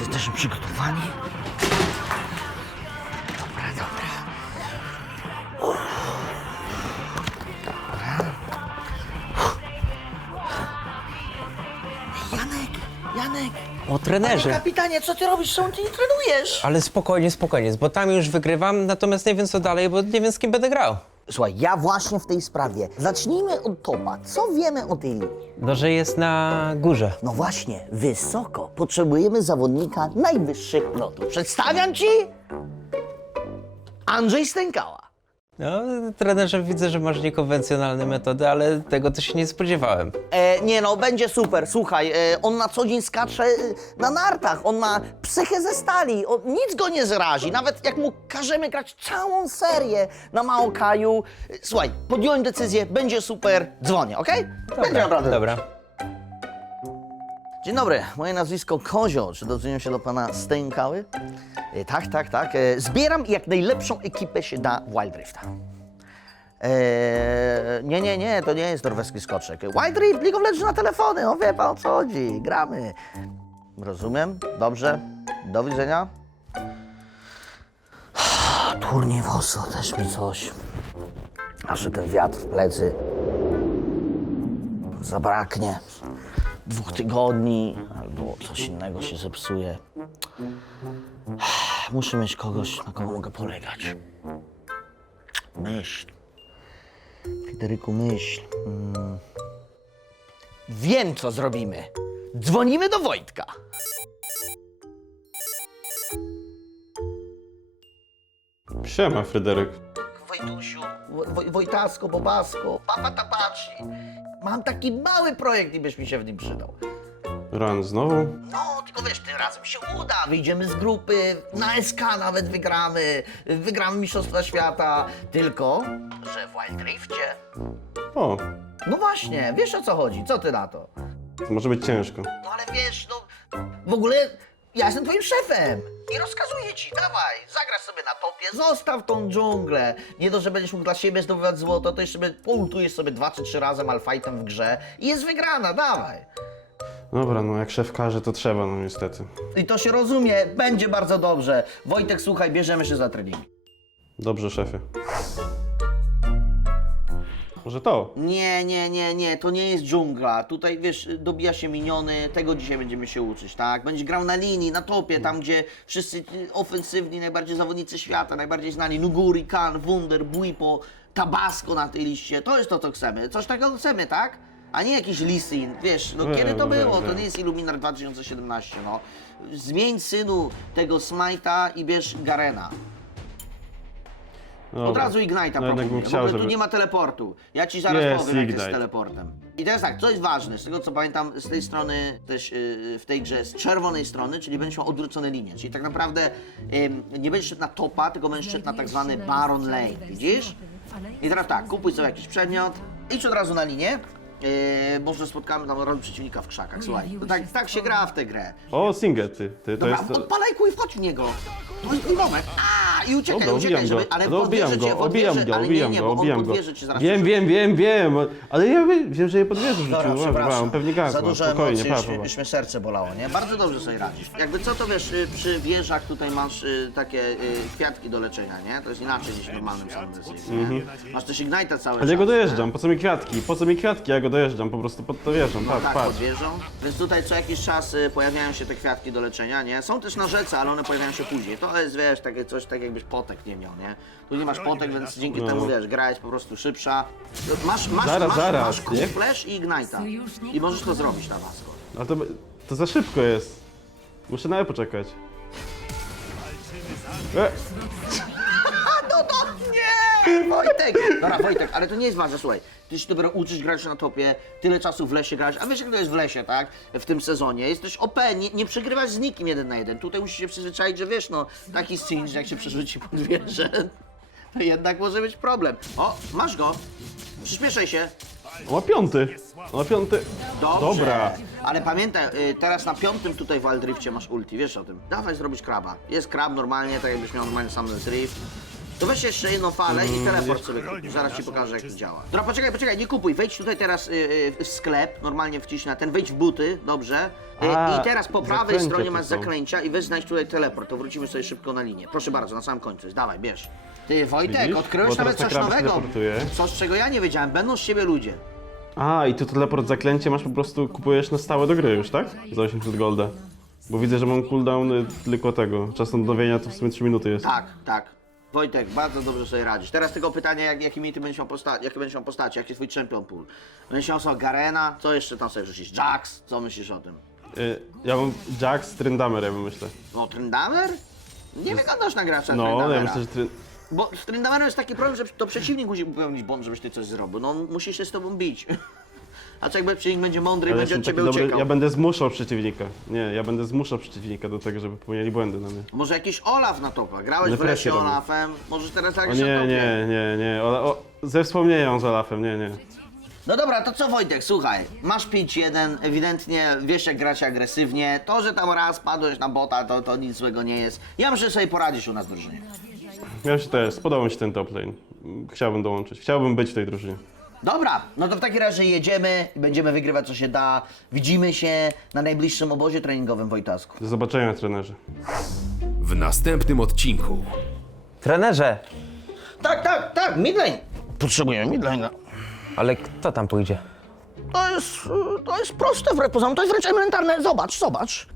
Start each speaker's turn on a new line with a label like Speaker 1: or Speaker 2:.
Speaker 1: Jesteśmy przygotowani? Dobra, dobra. Janek, Janek.
Speaker 2: O
Speaker 1: Panie
Speaker 2: trenerze.
Speaker 1: kapitanie, co ty robisz? Czemu ty nie trenujesz?
Speaker 2: Ale spokojnie, spokojnie, bo tam już wygrywam, natomiast nie wiem co dalej, bo nie wiem z kim będę grał.
Speaker 1: Słuchaj, ja właśnie w tej sprawie. Zacznijmy od topa. Co wiemy o tej linii?
Speaker 2: No, że jest na górze.
Speaker 1: No właśnie, wysoko. Potrzebujemy zawodnika najwyższych lotów. Przedstawiam ci Andrzej Stękała.
Speaker 2: No, trenerze, widzę, że masz niekonwencjonalne metody, ale tego to się nie spodziewałem.
Speaker 1: E, nie no, będzie super. Słuchaj, e, on na co dzień skacze e, na nartach. On ma psychę ze stali. On, nic go nie zrazi. Nawet jak mu każemy grać całą serię na Maokaju. E, Słuchaj, podjąłem decyzję, będzie super. Dzwonię, okej? Będzie naprawdę.
Speaker 2: Dobra.
Speaker 1: Dzień dobry, moje nazwisko Kozio. Czy dodzwoniłem się do pana Stękały? E, tak, tak, tak. E, zbieram jak najlepszą ekipę się da Wild Rifta. E, nie, nie, nie, to nie jest norweski skoczek. Wild Rift, League of Legends na telefony, no wie pan o co chodzi, gramy. Rozumiem, dobrze, do widzenia. Turniej w Oslo też mi coś. Aż ten wiatr w plecy zabraknie dwóch tygodni albo coś innego się zepsuje. Muszę mieć kogoś, na kogo mogę polegać. Myśl. Fryderyku, myśl. Mm. Wiem, co zrobimy. Dzwonimy do Wojtka.
Speaker 3: Siema, Fryderyk.
Speaker 1: Wojtusiu, Wo- Woj- Wojtasko, Bobasko, Papa Tabaci. Mam taki mały projekt i byś mi się w nim przydał.
Speaker 3: Ran znowu?
Speaker 1: No, tylko wiesz, tym razem się uda. Wyjdziemy z grupy, na SK nawet wygramy, wygramy Mistrzostwa Świata. Tylko, że w Wild.
Speaker 3: O,
Speaker 1: No właśnie, wiesz o co chodzi, co ty na to?
Speaker 3: to może być ciężko.
Speaker 1: No ale wiesz, no w ogóle ja jestem twoim szefem i rozkazuję ci, dawaj, zagrasz sobie na topie, zostaw tą dżunglę. Nie to, że będziesz mógł dla siebie zdobywać złoto, to jeszcze poultujesz sobie dwa czy trzy razy malfightem w grze i jest wygrana, dawaj.
Speaker 3: Dobra, no jak szef każe, to trzeba, no niestety.
Speaker 1: I to się rozumie, będzie bardzo dobrze. Wojtek, słuchaj, bierzemy się za trening.
Speaker 3: Dobrze, szefie. Może to?
Speaker 1: Nie, nie, nie, nie, to nie jest dżungla. Tutaj, wiesz, dobija się miniony, tego dzisiaj będziemy się uczyć, tak? Będziesz grał na linii, na topie, tam gdzie wszyscy ofensywni, najbardziej zawodnicy świata, najbardziej znani, Nuguri, Kan, Wunder, Buipo, Tabasco na tej liście. To jest to, co chcemy. Coś takiego chcemy, tak? A nie jakiś Lisin, wiesz, no
Speaker 3: Wiem,
Speaker 1: kiedy to
Speaker 3: wiem,
Speaker 1: było? To
Speaker 3: wiem.
Speaker 1: nie jest Illuminar 2017, no. Zmień synu tego Smite'a i bierz Garena.
Speaker 3: Dobra.
Speaker 1: Od razu Ignite'a
Speaker 3: No
Speaker 1: proponuję.
Speaker 3: bym
Speaker 1: W
Speaker 3: chciał,
Speaker 1: ogóle tu
Speaker 3: żeby...
Speaker 1: nie ma teleportu. Ja ci zaraz
Speaker 3: Jest
Speaker 1: powiem, jak jest z teleportem. I teraz tak, co jest ważne, z tego co pamiętam, z tej strony też yy, w tej grze, z czerwonej strony, czyli będziesz miał odwrócone linie. Czyli tak naprawdę ym, nie będziesz szedł na topa, tylko będziesz szedł na tak zwany Baron Lane, widzisz? I teraz tak, kupuj sobie jakiś przedmiot, idź od razu na linię. Yy, może spotkamy tam rodu przeciwnika w krzakach, słuchaj. To tak, tak się gra w tę grę.
Speaker 3: O, Singet, ty. ty to
Speaker 1: Dobra,
Speaker 3: jest...
Speaker 1: Odpalaj kuj, wchodź w niego. To jest mój moment. A i uciekaj,
Speaker 3: Dobra,
Speaker 1: uciekaj,
Speaker 3: obijam
Speaker 1: żeby,
Speaker 3: go.
Speaker 1: ale
Speaker 3: No,
Speaker 1: podwierzę
Speaker 3: obijam
Speaker 1: cię,
Speaker 3: go, obijam
Speaker 1: podwierzę,
Speaker 3: go,
Speaker 1: ale
Speaker 3: obijam
Speaker 1: nie,
Speaker 3: go,
Speaker 1: bo on
Speaker 3: obijam go.
Speaker 1: podwierzy cię zaraz.
Speaker 3: Wiem, wiem, wiem, wiem, ale ja wie- wiem, że je podwierzę w
Speaker 1: Dobra,
Speaker 3: życiu.
Speaker 1: Przepraszam.
Speaker 3: mam, pewnie gaz
Speaker 1: Za
Speaker 3: mam,
Speaker 1: dużo
Speaker 3: spokojnie,
Speaker 1: emocji, już, mnie serce bolało, nie? Bardzo dobrze sobie radzisz. Jakby co to wiesz, y, przy wieżach tutaj masz y, takie y, kwiatki do leczenia, nie? To jest inaczej niż w normalnym Sundersy, nie? Masz też Ignite'a cały
Speaker 3: Ale ja go
Speaker 1: nie?
Speaker 3: dojeżdżam, po co mi kwiatki? Po co mi kwiatki? Ja go dojeżdżam, po prostu pod to wjeżdżam,
Speaker 1: No tak,
Speaker 3: patrz.
Speaker 1: pod wieżą. Więc tutaj co jakiś czas y, pojawiają się te kwiatki do leczenia, nie? Są też na rzece, ale one pojawiają się później. To jest, wiesz, takie coś tak jakbyś potek nie miał, nie? Tu nie masz potek, więc dzięki
Speaker 3: No.
Speaker 1: temu, wiesz, gra jest po prostu szybsza. Masz, masz,
Speaker 3: Zaraz,
Speaker 1: masz,
Speaker 3: zaraz,
Speaker 1: masz quick
Speaker 3: nie?
Speaker 1: flash i Ignite'a. I możesz to zrobić na Vasco.
Speaker 3: Ale to, to za szybko jest. Muszę na E poczekać. E,
Speaker 1: No! Wojtek! Dobra, Wojtek, ale to nie jest ważne, słuchaj. Ty się dopiero uczysz grać na topie, tyle czasu w lesie grać, a wiesz jak to jest w lesie, tak? W tym sezonie. Jesteś OP, nie, nie przegrywasz z nikim jeden na jeden. Tutaj musisz się przyzwyczaić, że wiesz, no, taki scene, że jak się przerzuci pod wieżę, to jednak może być problem. O, masz go! Przyspieszaj się.
Speaker 3: ma piąty. Ma piąty.
Speaker 1: Dobrze.
Speaker 3: Dobra.
Speaker 1: Ale pamiętaj, y, teraz na piątym tutaj w Waldrifcie masz ulti, wiesz o tym. Dawaj zrobić kraba. Jest krab normalnie, tak jakbyś miał normalnie sam Rift. To weź jeszcze jedną falę i teleport sobie kup. Zaraz ci pokażę jak to działa. Dobra, poczekaj, poczekaj, nie kupuj. Wejdź tutaj teraz y, y, w sklep, normalnie wciśnij na ten, wejdź w buty, dobrze? Y,
Speaker 3: A,
Speaker 1: I teraz po prawej
Speaker 3: zaklęcia
Speaker 1: stronie masz
Speaker 3: są.
Speaker 1: zaklęcia i weź znajdź tutaj teleport, to wrócimy sobie szybko na linię. Proszę bardzo, na samym końcu jest, dawaj, bierz. Ty Wojtek,
Speaker 3: Widzisz?
Speaker 1: odkryłeś
Speaker 3: Bo
Speaker 1: nawet coś nowego.
Speaker 3: teleportuje.
Speaker 1: Coś czego ja nie wiedziałem, będą z siebie ludzie.
Speaker 3: A, i tu teleport zaklęcie masz po prostu, kupujesz na stałe do gry już, tak? Za 800 golda. Bo widzę, że mam cooldown y, tylko tego. Czas odnowienia to w sumie 3 minuty jest.
Speaker 1: Tak, tak. Wojtek, bardzo dobrze sobie radzisz. Teraz tylko pytanie, jak, jakimi ty będziesz miał postaci, jakie będziesz miał postacie, jaki jest twój champion pool? Będziesz miał sobie Garena, co jeszcze tam sobie rzucisz? Jax, co myślisz o tym?
Speaker 3: Y, ja mam Jax z Tryndamere, ja bym myślę.
Speaker 1: O, Tryndamere? Nie wyglądasz na gracza
Speaker 3: No,
Speaker 1: Tryndamera.
Speaker 3: ja myślę, że Tryn...
Speaker 1: Bo z Tryndamerem jest taki problem, że to przeciwnik musi popełnić błąd, żebyś ty coś zrobił. No, musi się z tobą bić. A jakby przeciwnik będzie mądry i będzie
Speaker 3: jestem
Speaker 1: od ciebie
Speaker 3: dobry,
Speaker 1: uciekał?
Speaker 3: ja będę zmuszał przeciwnika. Nie, ja będę zmuszał przeciwnika do tego, żeby popełniali błędy na mnie.
Speaker 1: Może jakiś Olaf na topa. Grałeś
Speaker 3: No
Speaker 1: w lesie. Olafem, możesz teraz
Speaker 3: O
Speaker 1: zagrać na
Speaker 3: nie,
Speaker 1: topie.
Speaker 3: nie, nie, nie. O, o, ze wspomnieniem z Olafem, nie, nie.
Speaker 1: No dobra, to co Wojtek, słuchaj, masz 5-1, ewidentnie wiesz jak grać agresywnie, to, że tam raz padłeś na bota, to, to nic złego nie jest. Ja myślę, że sobie poradzisz u nas w drużynie.
Speaker 3: Ja się też, spodobał mi się ten top lane. Chciałbym dołączyć, chciałbym być w tej drużynie.
Speaker 1: Dobra, no to w takim razie jedziemy i będziemy wygrywać co się da. Widzimy się na najbliższym obozie treningowym Wojtasku.
Speaker 3: Do zobaczenia, trenerze.
Speaker 4: W następnym odcinku.
Speaker 2: Trenerze,
Speaker 1: Tak, tak, tak, midlane. Potrzebujemy midlane'a.
Speaker 2: ale kto tam pójdzie?
Speaker 1: To jest, y, to jest proste wbrew pozorom, to jest wręcz elementarne. Zobacz, zobacz.